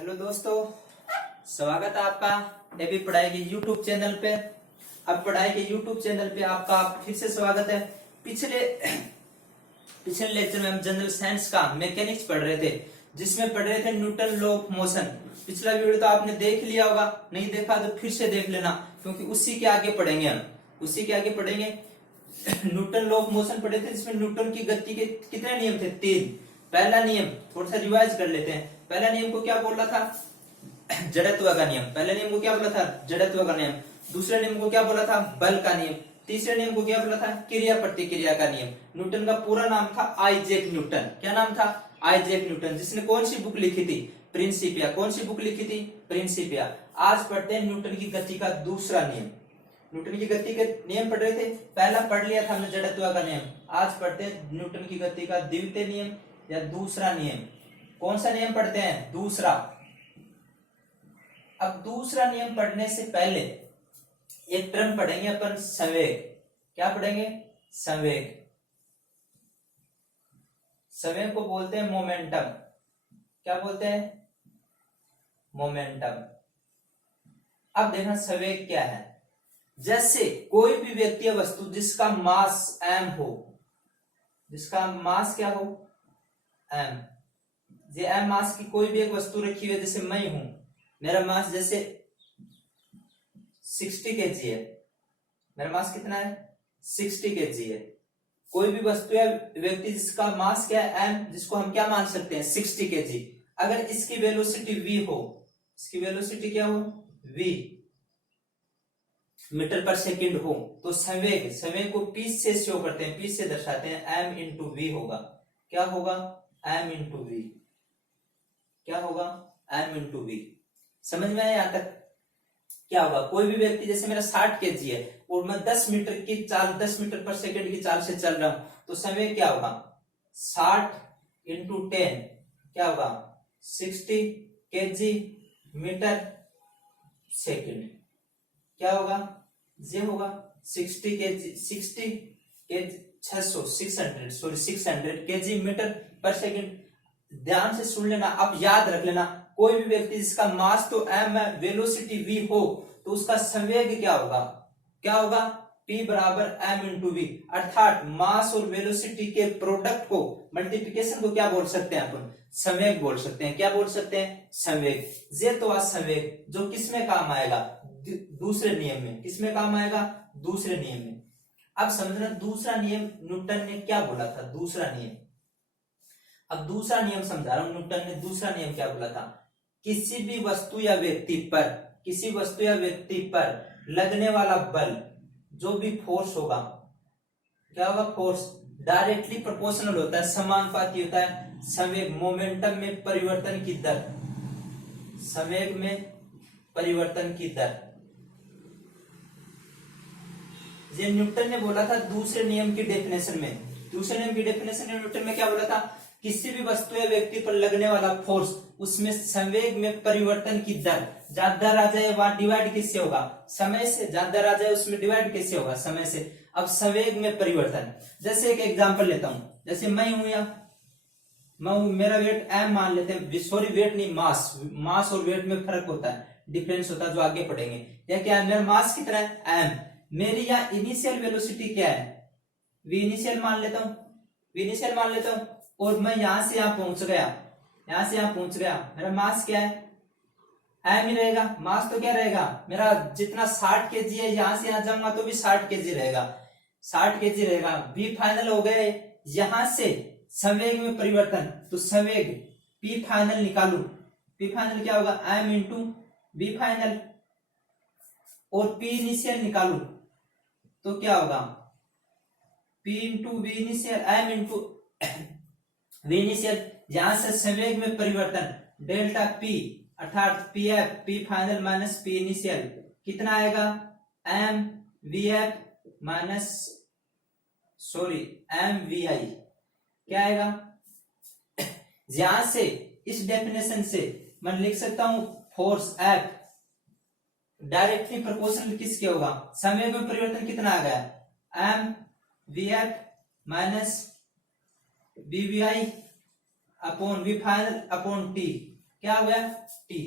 Hello दोस्तों, स्वागत है आपका एबी पढ़ाई के यूट्यूब चैनल पे। अब पढ़ाई के यूट्यूब चैनल पे आपका फिर से स्वागत है। पिछले लेक्चर में हम जनरल साइंस का मैकेनिक्स पढ़ रहे थे, जिसमें पढ़ रहे थे न्यूटन लॉ ऑफ मोशन। पिछला वीडियो तो आपने देख लिया होगा, नहीं देखा तो फिर से देख लेना, क्योंकि उसी के आगे पढ़ेंगे हम। उसी के आगे पढ़ेंगे न्यूटन लॉ ऑफ मोशन पढ़े थे, जिसमें न्यूटन की गति के कितने नियम थे? 3। पहला नियम थोड़ा सा रिवाइज कर लेते हैं। पहला नियम को क्या बोला था? जड़त्व का नियम। पहले नियम को क्या बोला था? जड़त्व का नियम। दूसरे नियम को क्या बोला था? बल का नियम। तीसरे नियम को क्या बोला था? क्रिया प्रतिक्रिया का नियम। न्यूटन का पूरा नाम था आइजैक न्यूटन। क्या नाम था? आइजैक न्यूटन, जिसने कौन सी बुक लिखी थी? प्रिंसिपिया। कौन सी बुक लिखी थी? प्रिंसिपिया। आज पढ़ते हैं न्यूटन की गति का दूसरा नियम। न्यूटन की गति के नियम पढ़ रहे थे, पहला पढ़ लिया था हमने जड़त्व का नियम। आज पढ़ते हैं न्यूटन की गति का द्वितीय नियम या दूसरा नियम। कौन सा नियम पढ़ते हैं? दूसरा। अब दूसरा नियम पढ़ने से पहले एक टर्म पढ़ेंगे अपन, संवेग। क्या पढ़ेंगे? संवेग। संवेग को बोलते हैं मोमेंटम। क्या बोलते हैं? मोमेंटम। अब देखना संवेग क्या है। जैसे कोई भी व्यक्ति या वस्तु जिसका मास m हो, जिसका मास क्या हो? m। ये m मास की कोई भी एक वस्तु रखी हुई है, जैसे मैं हूं, मेरा मास जैसे 60 kg है। मेरा मास कितना है? 60 kg है। कोई भी वस्तु या व्यक्ति जिसका मास क्या है? m, जिसको हम क्या मान सकते हैं? 60 kg। अगर इसकी वेलोसिटी v हो, इसकी वेलोसिटी क्या हो? v मीटर पर सेकंड हो, तो संवेग को p से शो करते हैं, p से दर्शाते हैं, m इंटू v होगा। क्या होगा? m into v। क्या होगा? m into v। समझ में आया यहां तक? क्या होगा? कोई भी व्यक्ति, जैसे मेरा 60 kg है और मैं 10 मीटर की चाल, 10 मीटर पर सेकंड की चाल से चल रहा हूं, तो संवेग क्या होगा? 60 इंटू 10 क्या होगा? 60 kg मीटर सेकंड। क्या होगा? ये होगा 60 kg 600 kg मीटर पर सेकंड। ध्यान से सुन लेना, अब याद रख लेना। कोई भी व्यक्ति जिसका मास तो m है, वेलोसिटी v हो, तो उसका संवेग क्या होगा? क्या होगा? p बराबर m इंटू v। अर्थात मास और वेलोसिटी के प्रोडक्ट को, मल्टीप्लिकेशन को क्या बोल सकते हैं अपन? संवेग बोल सकते हैं। क्या बोल सकते हैं? संवेग। ये तो आज संवेग जो किस में काम आएगा? दूसरे नियम में। किस में काम आएगा? दूसरे नियम में। अब समझना दूसरा नियम न्यूटन ने क्या बोला था? दूसरा नियम। अब दूसरा नियम समझा रहा हूं। न्यूटन ने दूसरा नियम क्या बोला था? किसी भी वस्तु या व्यक्ति पर, किसी वस्तु या व्यक्ति पर लगने वाला बल, जो भी फोर्स होगा, क्या होगा? फोर्स डायरेक्टली प्रोपोर्शनल होता है, समानुपाती होता है संवेग, मोमेंटम में परिवर्तन की दर। संवेग में परिवर्तन की दर। ये न्यूटन ने बोला था दूसरे नियम की डेफिनेशन में। दूसरे नियम की डेफिनेशन में न्यूटन ने क्या बोला था? किसी भी वस्तु या व्यक्ति पर लगने वाला फोर्स, उसमें संवेग में परिवर्तन की दर। जहां दर आ जाए वहां डिवाइड किससे होगा? समय से। जहां दर आ जाए उसमें डिवाइड किससे होगा? समय से। अब संवेग में परिवर्तन, जैसे एक एग्जांपल लेता हूं। जैसे मैं हूं, या मैं हूं, मेरा वेट m मान लेते हैं। सॉरी, वेट नहीं, मास और वेट में फर्क होता है, डिफरेंस होता है, जो आगे पढ़ेंगे। या क्या है? मेरा मास कितना है? m। मेरी यहाँ इनिशियल वेलोसिटी क्या है? v इनिशियल मान लेता हूं, v इनिशियल मान लेता हूं, और मैं यहां से यहां पहुंच गया, यहां से यहां पहुंच गया। मेरा मास क्या है? m ही रहेगा। मास तो क्या रहेगा मेरा? जितना 60 kg है, यहां से यहां जाऊंगा तो भी 60 kg रहेगा, 60 kg रहेगा। v फाइनल हो गए। यहां से संवेग में परिवर्तन, तो संवेग p फाइनल निकालू। p फाइनल क्या होगा? m into v final. और p इनिशियल निकालू तो क्या होगा? p into v initial, m into v initial. यहां से संवेग में परिवर्तन डेल्टा p, अर्थात P F, P final minus P initial, कितना आएगा? m vf minus m vi। क्या आएगा? यहां से इस डेफिनेशन से मैं लिख सकता हूं फोर्स F डायरेक्टली प्रोपोर्शनल किसके होगा? संवेग में परिवर्तन कितना आ गया? m vf minus bvi upon v final upon t। क्या हो गया टी।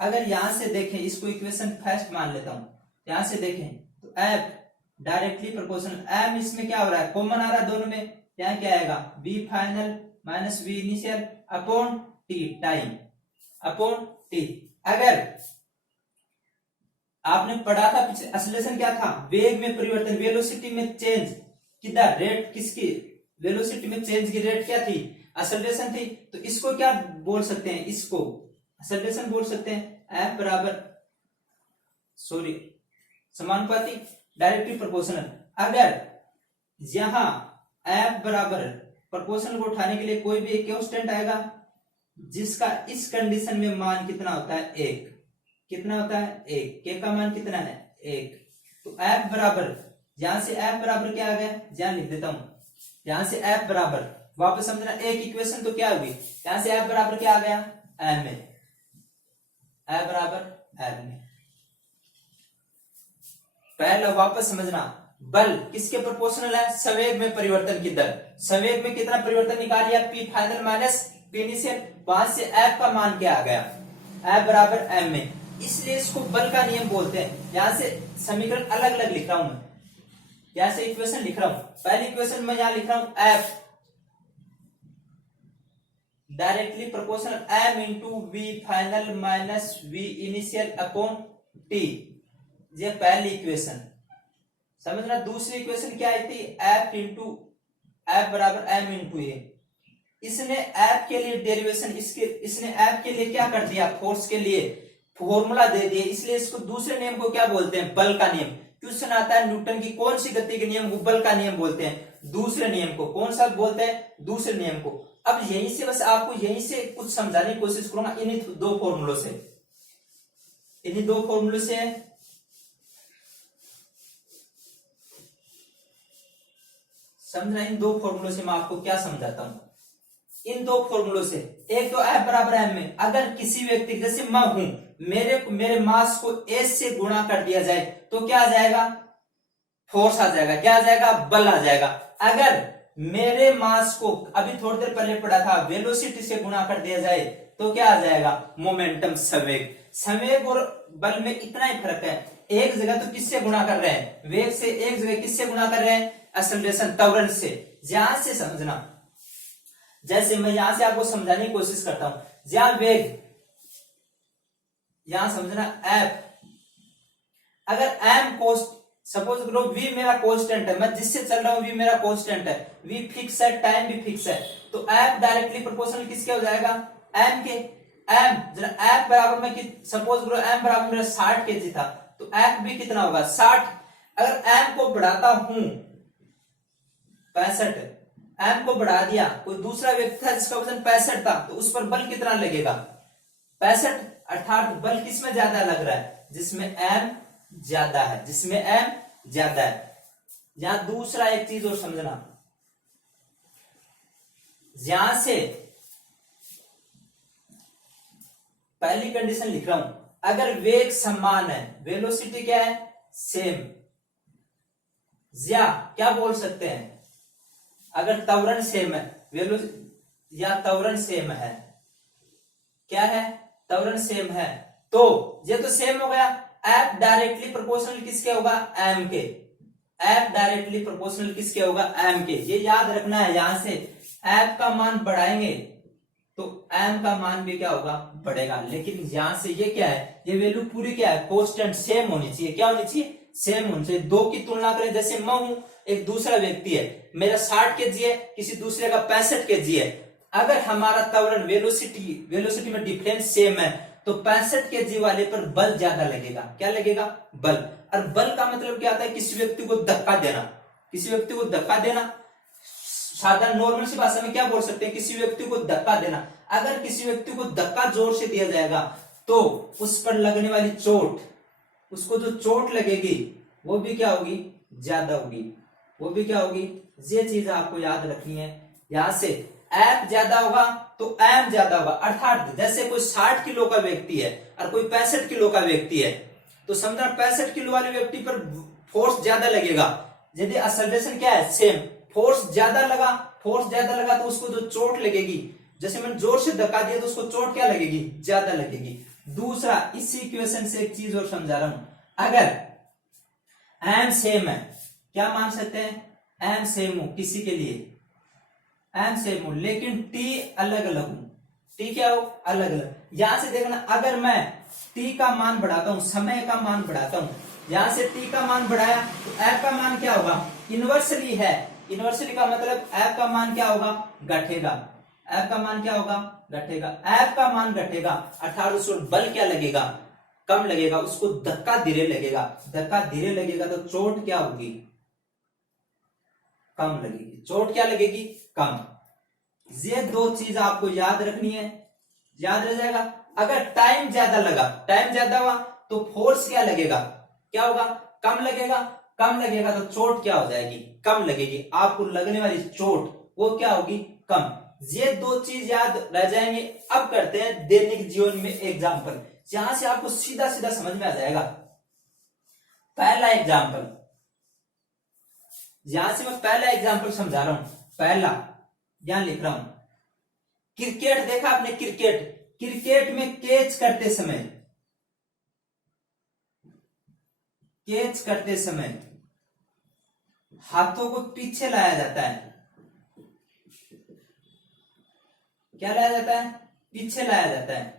अगर यहां से देखें, इसको इक्वेशन फर्स्ट मान लेता हूं, यहां से देखें तो एफ डायरेक्टली प्रोपोर्शनल, एम इसमें क्या हो रहा है, कॉमन आ रहा है दोनों में, यहाँ क्या आएगा V final minus V initial upon T time upon T. अगर आपने पढ़ा था पिछले एक्सेलरेशन क्या था, वेग में परिवर्तन, वेलोसिटी में चेंज, किधर रेट किसकी, वेलोसिटी में चेंज की रेट क्या थी, एक्सेलरेशन थी। तो इसको क्या बोल सकते हैं, इसको एक्सेलरेशन बोल सकते हैं। एफ बराबर सॉरी समानुपाती डायरेक्टली प्रोपोर्शनल। अगर यहां एफ बराबर प्रोपोर्शनल को उठाने के लिए कोई भी एक कांस्टेंट आएगा जिसका इस कंडीशन में मान कितना होता है, एक, कितना होता है एक, के का मान कितना है एक। तो एफ बराबर, यहां से एफ बराबर क्या आ गया, यहां लिख देता हूं, यहां से एफ बराबर, वापस समझना एक इक्वेशन तो क्या होगी, यहां से एफ बराबर क्या आ गया एम में, एफ बराबर एम में। पहला वापस समझना, बल किसके प्रोपोर्शनल है, संवेग में परिवर्तन की दर। संवेग में कितना परिवर्तन निकालिए, P final minus P initial, वहां से एफ का मान क्या आ गया, एफ बराबर एम में, इसलिए इसको बल का नियम बोलते हैं। यहां से समीकरण अलग अलग लिख रहा हूं मैं, यहां से इक्वेशन लिख रहा हूं, पहली इक्वेशन में यहां लिख रहा हूं F directly proportional M into V final minus V initial upon T, ये पहली इक्वेशन समझना। दूसरी इक्वेशन क्या आई थी, एफ इंटू एफ बराबर एम इंटू ए। इसने एफ के लिए डेरिवेशन, इसने एफ के लिए क्या कर दिया, फोर्स के लिए फॉर्मूला दे दिया, इसलिए इसको दूसरे नियम को क्या बोलते हैं, बल का नियम। क्वेश्चन आता है न्यूटन की कौन सी गति के नियम को बल का नियम बोलते हैं, दूसरे नियम को, कौन सा बोलते हैं, दूसरे नियम को। अब यहीं से बस आपको यहीं से कुछ समझाने की कोशिश करूंगा, इन्हीं दो फॉर्मूलों से, इन्हीं दो फॉर्मूलों से समझना। इन दो फॉर्मूलों से मैं आपको क्या समझाता हूं, इन दो फॉर्मूलों से। एक तो एफ बराबर एम में, अगर किसी व्यक्ति, जैसे मैं हूं, मेरे मास को एस से गुणा कर दिया जाए तो क्या आ जाएगा, फोर्स आ जाएगा, क्या आ जाएगा, बल आ जाएगा। अगर मेरे मास को, अभी थोड़ी देर पहले पढ़ा था, वेलोसिटी से गुणा कर दिया जाए तो क्या आ जाएगा, मोमेंटम, संवेग। संवेग और बल में इतना ही फर्क है, एक जगह तो किससे गुणा कर रहे हैं, वेग से, एक जगह किससे गुणा कर रहे हैं, एक्सेलरेशन, त्वरण से। ध्यान से समझना, जैसे मैं यहां से आपको समझाने की कोशिश करता हूं, जहां वेग, यहां समझना एफ, अगर एम कोस्ट, सपोज करो वी मेरा कांस्टेंट है, मैं जिससे चल रहा हूं वी मेरा कांस्टेंट है, वी फिक्स है, टाइम भी फिक्स है, तो एफ डायरेक्टली प्रोपोर्शनल किसके हो जाएगा, एम के। एम जरा एफ बराबर में, सपोज करो एम बराबर मेरा 60 केजी था, तो एफ भी कितना होगा 60। अगर एम को बढ़ाता हूं 65, एम को बढ़ा दिया, कोई दूसरा व्यक्ति था जिसका वजन 65 था, तो उस पर बल कितना लगेगा 65, अर्थात बल किसमें ज्यादा लग रहा है, जिसमें एम ज्यादा है, जिसमें एम ज्यादा है। यहां दूसरा एक चीज और समझना, यहां से पहली कंडीशन लिख रहा हूं, अगर वेग समान है, वेलोसिटी क्या है सेम, या क्या बोल सकते हैं, अगर त्वरण सेम है, वेलोसिटी या त्वरण सेम है, क्या है, त्वरण सेम है, तो ये तो सेम हो गया, एफ डायरेक्टली प्रोपोर्शनल किसके होगा, एम के। एफ डायरेक्टली प्रोपोर्शनल किसके होगा, एम के। ये याद रखना है, यहां से एफ का मान बढ़ाएंगे तो एम का मान भी क्या होगा, बढ़ेगा। लेकिन यहां से ये क्या है, ये वैल्यू पूरी क्या है, कांस्टेंट सेम होनी चाहिए, क्या होनी चाहिए, सेम होनी चाहिए। दो की तुलना करें, जैसे मैं हूं, एक दूसरा व्यक्ति है, मेरा 60 केजी है, किसी दूसरे का 65 केजी है, अगर हमारा त्वरण वेलोसिटी में डिफरेंस सेम है, तो 65 केजी वाले पर बल ज्यादा लगेगा, क्या लगेगा, बल। और बल का मतलब क्या आता है, किसी व्यक्ति को धक्का देना, किसी व्यक्ति को धक्का देना, साधारण नॉर्मल सी भाषा में क्या बोल सकते हैं, किसी व्यक्ति को धक्का देना। अगर किसी व्यक्ति को धक्का जोर से दिया जाएगा तो उस पर लगने वाली चोट, उसको जो चोट लगेगी वो भी क्या होगी, ज्यादा होगी, वो भी क्या होगी। ये चीज आपको याद रखनी है। यहां से एफ ज्यादा होगा तो एम ज्यादा होगा, अर्थात जैसे कोई 60 किलो का व्यक्ति है और कोई 65 किलो का व्यक्ति है, तो समझना 65 किलो वाले व्यक्ति पर फोर्स ज्यादा लगेगा। यदि एक्सेलरेशन क्या है, सेम, फोर्स ज्यादा लगा तो उसको जो चोट लगेगी जैसे मैंने जोर से धक्का दिया तो उसको चोट क्या लगेगी, ज्यादा लगेगी। दूसरा, इसी इक्वेशन से एक चीज और समझा रहा हूं, अगर एम सेम है, क्या मान सकते हैं, एम सेम हो किसी के लिए, एम सेम हो लेकिन टी अलग अलग हो, टी क्या हो, अलग अलग। यहां से देखना, अगर मैं टी का मान बढ़ाता हूं, समय का मान बढ़ाता हूं, यहां से टी का मान बढ़ाया तो एफ का मान क्या होगा, इनवर्सली है, इनवर्सली का मतलब एफ का मान क्या होगा, घटेगा, एफ का मान क्या होगा, घटेगा, एफ का मान घटेगा अर्थात उस पर बल क्या लगेगा, कम लगेगा, उसको धक्का धीरे लगेगा, धक्का धीरे लगेगा तो चोट क्या होगी, कम लगेगी, चोट क्या लगेगी, कम। ये दो चीज आपको याद रखनी है, याद रह जाएगा। अगर टाइम ज्यादा लगा, टाइम ज्यादा हुआ तो फोर्स क्या लगेगा, क्या होगा, कम लगेगा, कम लगेगा तो चोट क्या हो जाएगी, कम लगेगी, आपको लगने वाली चोट वो क्या होगी, कम। ये दो चीज याद रह जाएंगे। अब करते हैं दैनिक जीवन में एग्जाम्पल, जहां से आपको सीधा सीधा समझ में आ जाएगा। पहला एग्जाम्पल, यहां से मैं पहला एग्जाम्पल समझा रहा हूं, पहला यहां लिख रहा हूं, क्रिकेट देखा आपने, क्रिकेट, क्रिकेट में कैच करते समय, कैच करते समय हाथों को पीछे लाया जाता है, क्या लाया जाता है, पीछे लाया जाता है।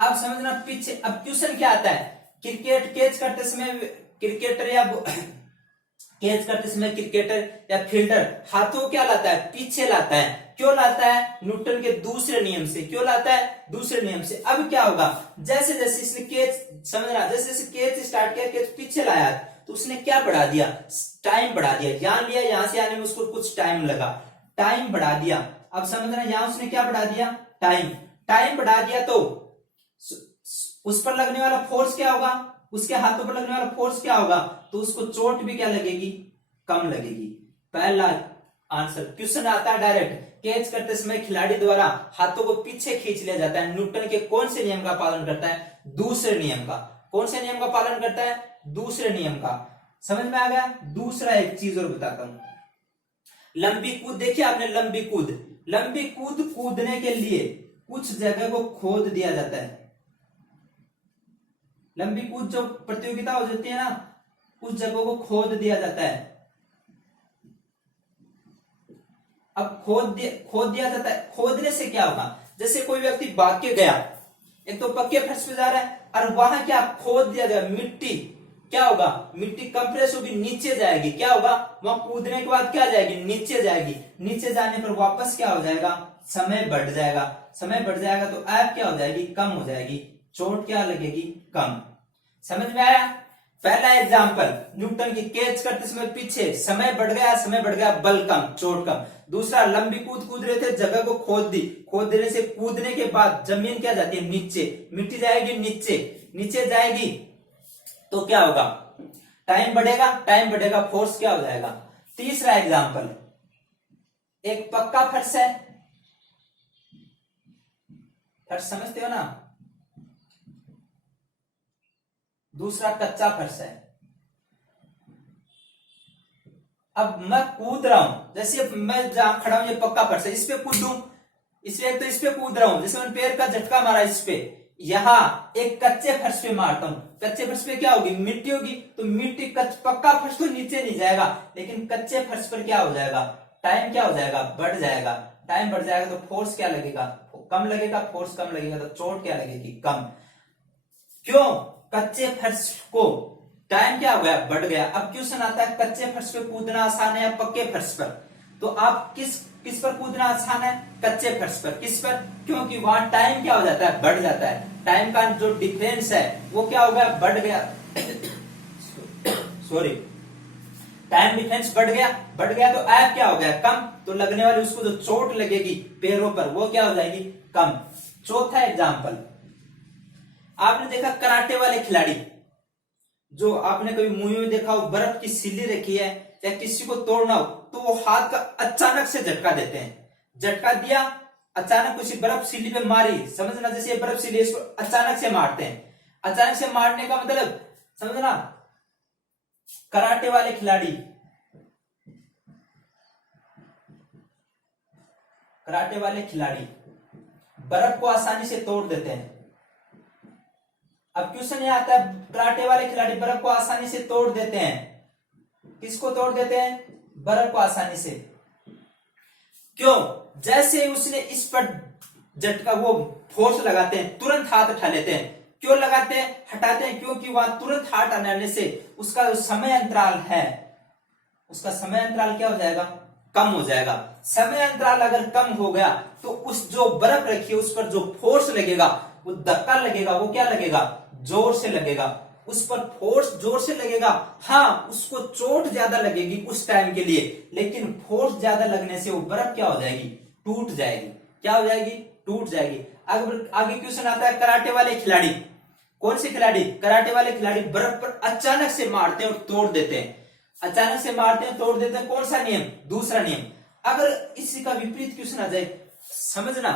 अब समझना पीछे, अब क्वेश्चन क्या आता है, क्रिकेट कैच करते समय क्रिकेटर या कैच करते समय क्रिकेटर या फील्डर हाथों क्या लाता है, पीछे लाता है, क्यों लाता है, न्यूटन के दूसरे नियम से, क्यों लाता है, दूसरे नियम से। अब क्या होगा, जैसे जैसे इसने कैच, समझना, जैसे जैसे कैच स्टार्ट किया, कैच पीछे लाया तो उसने क्या बढ़ा दिया, टाइम बढ़ा दिया, यहां लिया, यहां से आने में उसको कुछ टाइम लगा, टाइम बढ़ा दिया। अब समझना, यहां उसने क्या बढ़ा दिया, टाइम, टाइम बढ़ा दिया तो उस पर लगने वाला फोर्स क्या होगा, उसके हाथों पर लगने वाला फोर्स क्या होगा, तो उसको चोट भी क्या लगेगी, कम लगेगी। पहला आंसर। क्वेश्चन आता है डायरेक्ट, कैच करते समय खिलाड़ी द्वारा हाथों को पीछे खींच लिया जाता है, न्यूटन के कौन से नियम का पालन करता है, दूसरे नियम का। कौन से नियम का पालन करता है, दूसरे नियम का। समझ में आ गया। दूसरा एक चीज और बताता हूं, लंबी कूद देखिए आपने, लंबी कूद, लंबी कूद कूदने के लिए कुछ जगह को खोद दिया जाता है। लंबी कूद जो प्रतियोगिता हो जाती है ना, उस जगह को खोद दिया जाता है। अब खोद दिया जाता है, खोदने से क्या होगा, जैसे कोई व्यक्ति भाग के गया, एक तो पक्के फर्श पे जा रहा है और वहां क्या खोद दिया गया, मिट्टी, क्या होगा, मिट्टी कंप्रेस होगी, नीचे जाएगी, क्या होगा, वहां कूदने के बाद क्या जाएगी, नीचे जाएगी, नीचे जाने पर वापस क्या हो जाएगा, समय बढ़ जाएगा, समय बढ़ जाएगा तो ऐप क्या हो जाएगी, कम हो जाएगी, चोट क्या लगेगी, कम। समझ में आया। पहला एग्जाम्पल, न्यूटन की कैच करते समय पीछे, समय बढ़ गया, समय बढ़ गया, बल कम, चोट कम। दूसरा, लंबी कूद रहे थे, जगह को खोद दी, खोद देने से कूदने के बाद जमीन क्या जाती है, नीचे, मिट्टी जाएगी नीचे, नीचे जाएगी तो क्या होगा, टाइम बढ़ेगा, टाइम बढ़ेगा, फोर्स क्या हो जाएगा। तीसरा एग्जाम्पल, एक पक्का फर्श है, फर्श समझते हो ना, दूसरा कच्चा फर्श है। अब मैं कूद रहा हूं, जैसे मैं जहां खड़ा हूं ये पक्का फर्श है, इस पे कूदूं, तो इस पे कूद रहा हूं, जैसे मैंने पैर का झटका मारा इस पे, यहां एक कच्चे फर्श पे मारता हूं, कच्चे फर्श पे क्या होगी, मिट्टी होगी, तो मिट्टी पक्का फर्श तो नीचे नहीं जाएगा, लेकिन कच्चे फर्श पर क्या हो जाएगा, टाइम क्या हो जाएगा, बढ़ जाएगा, टाइम बढ़ जाएगा तो फोर्स क्या लगेगा, कम लगेगा, फोर्स कम लगेगा तो चोट क्या लगेगी, कम। क्यों, कच्चे फर्श को टाइम क्या हो गया, बढ़ गया। अब क्वेश्चन आता है, कच्चे फर्श पे कूदना आसान है या पक्के फर्श पर, तो आप किस पर कूदना आसान है, कच्चे फर्श पर। किस पर, क्योंकि वहां टाइम क्या हो जाता है, बढ़ जाता है, टाइम का जो डिफरेंस है वो क्या हो गया, बढ़ गया सॉरी, टाइम डिफरेंस बढ़ गया तो ऐप क्या हो गया, कम, तो लगने वाली उसको जो चोट लगेगी पैरों पर वो क्या हो जाएगी, कम। चौथा एग्जाम्पल, आपने देखा कराटे वाले खिलाड़ी, जो आपने कभी मूवी में देखा हो, बर्फ की सिल्ली रखी है या किसी को तोड़ना हो तो वो हाथ का अचानक से झटका देते हैं, झटका दिया, अचानक किसी बर्फ सिल्ली पे मारी, समझना, जैसे ये बर्फ सिल्ली, इसको अचानक से मारते हैं। अचानक से मारने का मतलब समझना, कराटे वाले खिलाड़ी कराटे वाले खिलाड़ी बर्फ को आसानी से तोड़ देते हैं। अब क्वेश्चन ये आता है, कराटे वाले खिलाड़ी बर्फ को आसानी से तोड़ देते हैं। किसको तोड़ देते हैं? बर्फ को आसानी से। क्यों? जैसे उसने इस पर झटका, वो फोर्स लगाते हैं, तुरंत हाथ उठा लेते हैं। क्यों लगाते हैं, हटाते हैं? क्योंकि वहां तुरंत हाथ हटाने से उसका जो समय अंतराल है, उसका समय अंतराल क्या हो जाएगा? कम हो जाएगा। समय अंतराल अगर कम हो गया तो उस जो बर्फ रखी है उस पर जो फोर्स लगेगा, वो धक्का लगेगा, वो क्या लगेगा? जोर से लगेगा। उस पर फोर्स जोर से लगेगा। हाँ, उसको चोट ज्यादा लगेगी उस टाइम के लिए, लेकिन फोर्स ज्यादा लगने से वो बर्फ क्या हो जाएगी? टूट जाएगी। क्या हो जाएगी? टूट जाएगी। आगे क्वेश्चन आता है, कराटे वाले खिलाड़ी, कौन से खिलाड़ी? कराटे वाले खिलाड़ी बर्फ पर अचानक से मारते हैं और तोड़ देते हैं। अचानक से मारते हैं, तोड़ देते हैं। कौन सा नियम? दूसरा नियम। अगर इसी का विपरीत क्वेश्चन आ जाए, समझना,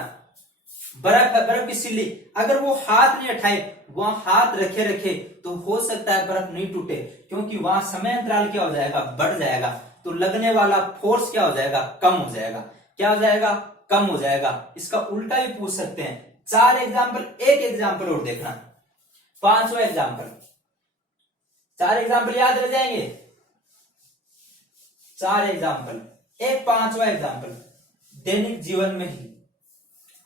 बर्फ है, बर्फ की सिल्ली, अगर वो हाथ नहीं उठाए, वहां हाथ रखे तो हो सकता है बर्फ नहीं टूटे, क्योंकि वहां समय अंतराल क्या हो जाएगा? बढ़ जाएगा। तो लगने वाला फोर्स क्या हो जाएगा? कम हो जाएगा। क्या हो जाएगा? कम हो जाएगा। इसका उल्टा भी पूछ सकते हैं। 4 एग्जाम्पल, एक एग्जाम्पल और देखना, 5वां एग्जाम्पल। 4 एग्जाम्पल याद रह जाएंगे? 4 एग्जाम्पल, एक 5वां एग्जाम्पल। दैनिक जीवन में ही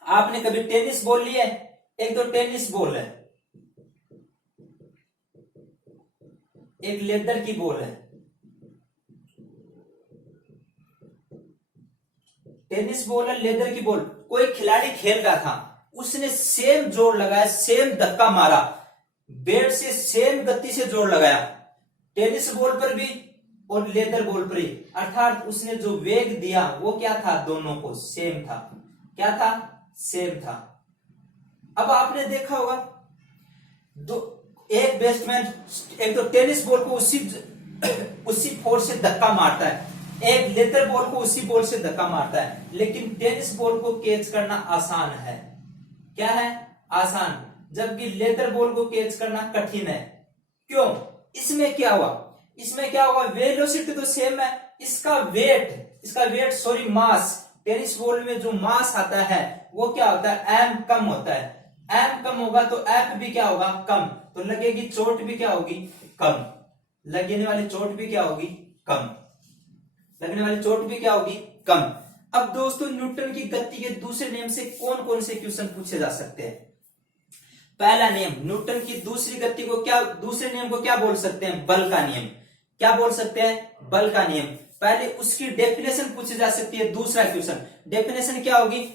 आपने कभी टेनिस बॉल लिया है? एक तो टेनिस बॉल है, एक लेदर की बॉल है। टेनिस बॉल है, लेदर की बॉल। कोई खिलाड़ी खेल रहा था, उसने सेम जोर लगाया, सेम धक्का मारा, बैट से सेम गति से जोर लगाया, टेनिस बॉल पर भी और लेदर बॉल पर भी। अर्थात उसने जो वेग दिया वो क्या था? दोनों को सेम था। क्या था? सेम था। अब आपने देखा होगा, एक बैट्समैन, एक तो टेनिस बॉल को उसी फोर्स से धक्का मारता है, एक लेदर बॉल को उसी बॉल से धक्का मारता है, लेकिन टेनिस बॉल को कैच करना आसान है। क्या है? आसान। जबकि लेदर बॉल को कैच करना कठिन है। क्यों? इसमें क्या हुआ? इसमें क्या हुआ? वेलोसिटी तो सेम है, इसका weight sorry mass, tennis ball में जो मास आता है वो क्या होता है? एम कम होता है। एम कम होगा तो एफ भी क्या होगा? कम। तो लगेगी चोट भी क्या होगी? कम। लगने वाली चोट भी क्या होगी? कम। लगने वाली चोट भी क्या होगी? कम। अब दोस्तों, न्यूटन की गति के दूसरे नियम से कौन कौन से क्वेश्चन पूछे जा सकते हैं? पहला नियम, न्यूटन की दूसरी गति को क्या, दूसरे नियम को क्या बोल सकते हैं? बल का नियम। क्या बोल सकते हैं? बल का नियम। पहले उसकी डेफिनेशन पूछी जा सकती है। दूसरा क्वेश्चन, डेफिनेशन क्या होगी?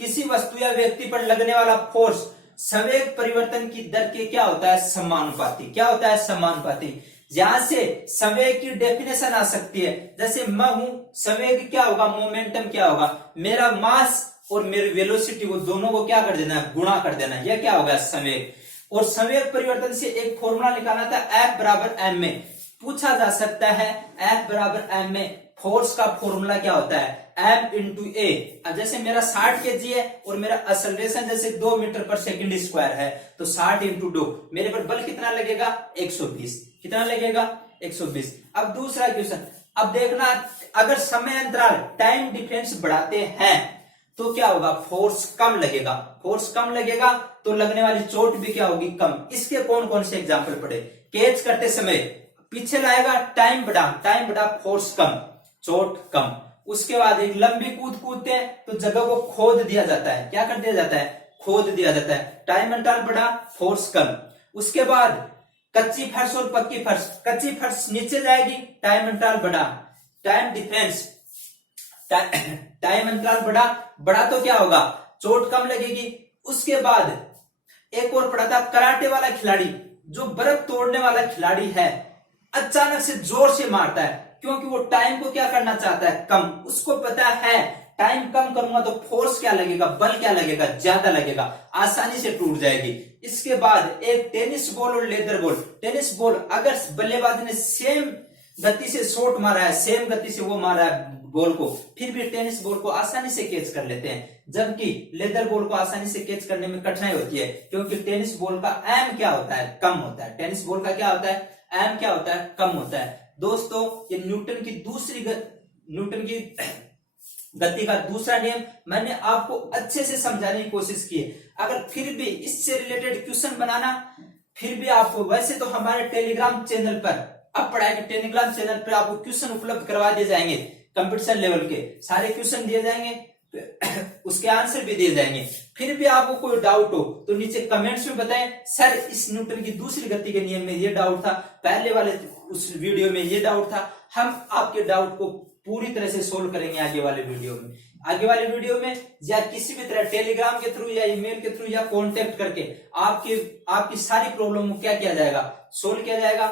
किसी वस्तु या व्यक्ति पर लगने वाला फोर्स संवेग परिवर्तन की दर के क्या होता है? समानुपाती। क्या होता है? समानुपाती। यहां से संवेग की डेफिनेशन आ सकती है। जैसे मैं हूं, संवेग क्या होगा? मोमेंटम क्या होगा? मेरा मास और मेरी वेलोसिटी, वो दोनों को क्या कर देना है? गुणा कर देना है। यह क्या होगा? संवेग। और संवेग परिवर्तन से एक फॉर्मूला निकालना था, F बराबर m में। पूछा जा सकता है F बराबर m में फोर्स का फॉर्मूला क्या होता है? m इंटू ए। जैसे मेरा 60 kg है और मेरा एक्सेलरेशन जैसे 2 मीटर पर सेकंड स्क्वायर है, तो 60 इंटू 2, मेरे पर बल कितना लगेगा? 120। कितना लगेगा? 120। अब दूसरा क्वेश्चन, अब देखना, अगर समय अंतराल, टाइम डिफरेंस बढ़ाते हैं तो क्या होगा? फोर्स कम लगेगा। फोर्स कम लगेगा तो लगने वाली चोट भी क्या होगी? कम। इसके कौन कौन से एग्जाम्पल पढ़े? कैच करते समय पीछे लाएगा, टाइम बढ़ा, फोर्स कम, चोट कम। उसके बाद एक लंबी कूद कूदते हैं तो जगह को खोद दिया जाता है। क्या कर दिया जाता है? खोद दिया जाता है। टाइम अंतराल बढ़ा, फोर्स कम। उसके बाद कच्ची फर्श और पक्की फर्श, कच्ची फर्श नीचे जाएगी, टाइम अंतराल बढ़ा, टाइम डिफरेंस, टाइम अंतराल बढ़ा तो क्या होगा? चोट कम लगेगी। उसके बाद एक और पढ़ा था, कराटे वाला खिलाड़ी, जो बर्फ तोड़ने वाला खिलाड़ी है, अचानक से जोर से मारता है, क्योंकि वो टाइम को क्या करना चाहता है? कम। उसको पता है टाइम कम करूंगा तो फोर्स क्या लगेगा? बल क्या लगेगा? ज्यादा लगेगा, आसानी से टूट जाएगी। इसके बाद एक टेनिस बॉल और लेदर बॉल। टेनिस बॉल, अगर बल्लेबाज ने सेम गति से शॉट मारा है, सेम गति से वो मारा है बॉल को, फिर भी टेनिस बॉल को आसानी से कैच कर लेते हैं, जबकि लेदर बॉल को आसानी से कैच करने में कठिनाई होती है, क्योंकि टेनिस बॉल का एम क्या होता है? कम होता है। टेनिस बॉल का क्या होता है? एम क्या होता है? कम होता है। दोस्तों, ये न्यूटन की गति का दूसरा नियम मैंने आपको अच्छे से समझाने की कोशिश की है। अगर फिर भी इससे रिलेटेड क्वेश्चन बनाना, फिर भी आपको, वैसे तो हमारे टेलीग्राम चैनल पर, अब पढ़ाई के टेलीग्राम चैनल पर आपको क्वेश्चन उपलब्ध करवा दिए जाएंगे, कंपटीशन लेवल के सारे क्वेश्चन दिए जाएंगे, उसके आंसर भी दिए जाएंगे। फिर भी आपको कोई डाउट हो तो नीचे कमेंट्स में बताएं, सर इस न्यूटन की दूसरी गति के नियम में ये डाउट था, पहले वाले उस वीडियो में ये डाउट था। हम आपके डाउट को पूरी तरह से सोल्व करेंगे आगे वाले वीडियो में। आगे वाले वीडियो में या किसी भी तरह टेलीग्राम के थ्रू या ईमेल के थ्रू या कांटेक्ट करके आपकी सारी प्रॉब्लम को क्या किया जाएगा, सोल्व किया जाएगा।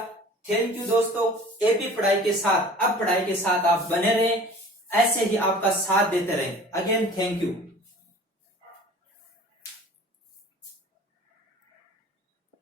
थैंक यू दोस्तों। एपी पढ़ाई के साथ, अब पढ़ाई के साथ आप बने रहें, ऐसे ही आपका साथ देते रहें। Again thank you.